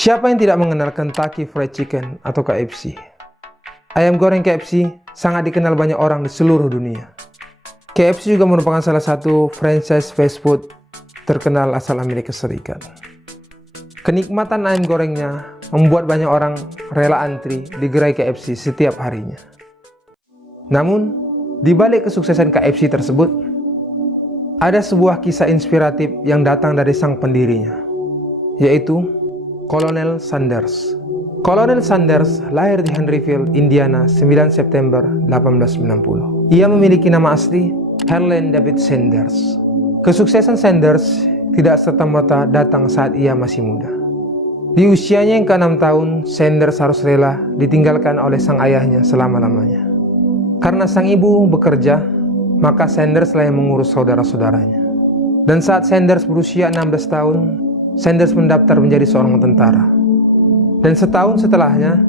Siapa yang tidak mengenal Kentucky Fried Chicken atau KFC? Ayam goreng KFC sangat dikenal banyak orang di seluruh dunia. KFC juga merupakan salah satu franchise fast food terkenal asal Amerika Serikat. Kenikmatan ayam gorengnya membuat banyak orang rela antri di gerai KFC setiap harinya. Namun, di balik kesuksesan KFC tersebut, ada sebuah kisah inspiratif yang datang dari sang pendirinya, yaitu Colonel Sanders. Colonel Sanders lahir di Henryville, Indiana, 9 September 1890. Ia memiliki nama asli Harlan David Sanders. Kesuksesan Sanders tidak serta-merta datang saat ia masih muda. Di usianya yang ke-6 tahun, Sanders harus rela ditinggalkan oleh sang ayahnya selama-lamanya. Karena sang ibu bekerja, maka Sanders lah yang mengurus saudara-saudaranya. Dan saat Sanders berusia 16 tahun, Sanders mendaftar menjadi seorang tentara. Dan setahun setelahnya,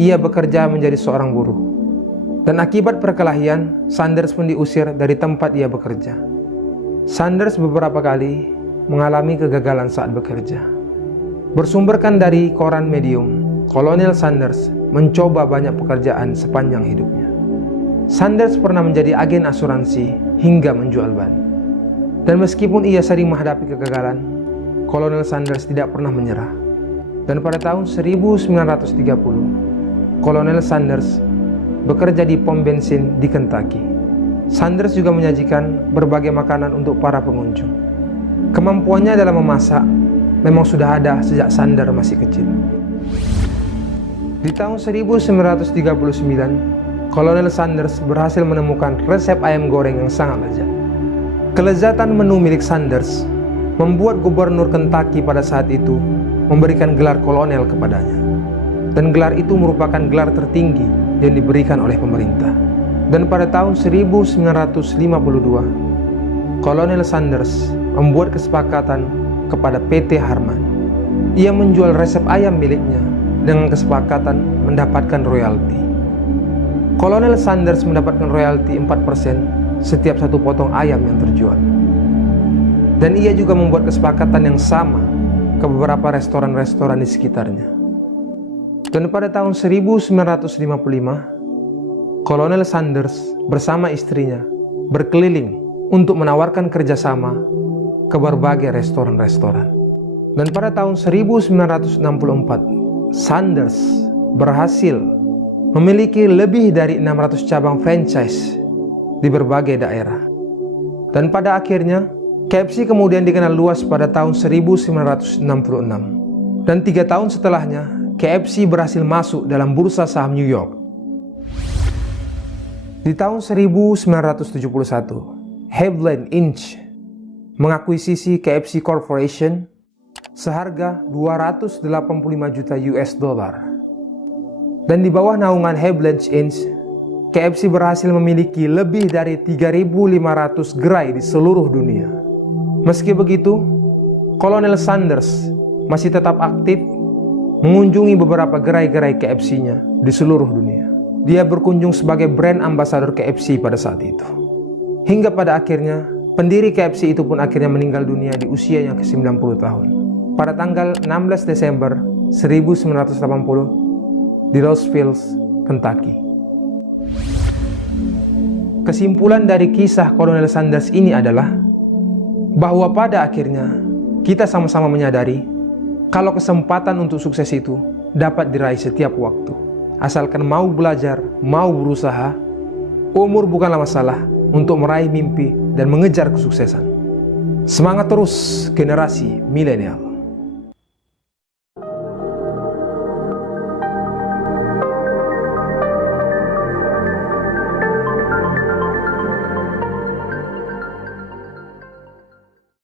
ia bekerja menjadi seorang buruh. Dan akibat perkelahian, Sanders pun diusir dari tempat ia bekerja. Sanders beberapa kali mengalami kegagalan saat bekerja. Bersumberkan dari koran Medium, Colonel Sanders mencoba banyak pekerjaan sepanjang hidupnya. Sanders pernah menjadi agen asuransi hingga menjual ban. Dan meskipun ia sering menghadapi kegagalan, Colonel Sanders tidak pernah menyerah. Dan pada tahun 1930, Colonel Sanders bekerja di pom bensin di Kentucky. Sanders juga menyajikan berbagai makanan untuk para pengunjung. Kemampuannya dalam memasak memang sudah ada sejak Sanders masih kecil. Di tahun 1939, Colonel Sanders berhasil menemukan resep ayam goreng yang sangat lezat. Kelezatan menu milik Sanders membuat gubernur Kentucky pada saat itu memberikan gelar kolonel kepadanya. Dan gelar itu merupakan gelar tertinggi yang diberikan oleh pemerintah. Dan pada tahun 1952, Colonel Sanders membuat kesepakatan kepada PT Harman. Ia menjual resep ayam miliknya dengan kesepakatan mendapatkan royalti. Colonel Sanders mendapatkan royalti 4% setiap satu potong ayam yang terjual. Dan ia juga membuat kesepakatan yang sama ke beberapa restoran-restoran di sekitarnya. Dan pada tahun 1955, Colonel Sanders bersama istrinya berkeliling untuk menawarkan kerjasama ke berbagai restoran-restoran. Dan pada tahun 1964, Sanders berhasil memiliki lebih dari 600 cabang franchise di berbagai daerah. Dan pada akhirnya, KFC kemudian dikenal luas pada tahun 1966. Dan 3 tahun setelahnya, KFC berhasil masuk dalam bursa saham New York. Di tahun 1971, Haviland Inc. mengakuisisi KFC Corporation seharga 285 juta US dollar. Dan di bawah naungan Haviland Inc., KFC berhasil memiliki lebih dari 3.500 gerai di seluruh dunia. Meski begitu, Colonel Sanders masih tetap aktif mengunjungi beberapa gerai-gerai KFC-nya di seluruh dunia. Dia berkunjung sebagai brand ambassador KFC pada saat itu. Hingga pada akhirnya, pendiri KFC itu pun akhirnya meninggal dunia di usia yang ke-90 tahun. Pada tanggal 16 Desember 1980 di Roseville, Kentucky. Kesimpulan dari kisah Colonel Sanders ini adalah bahwa pada akhirnya kita sama-sama menyadari kalau kesempatan untuk sukses itu dapat diraih setiap waktu. Asalkan mau belajar, mau berusaha, umur bukanlah masalah untuk meraih mimpi dan mengejar kesuksesan. Semangat terus generasi milenial.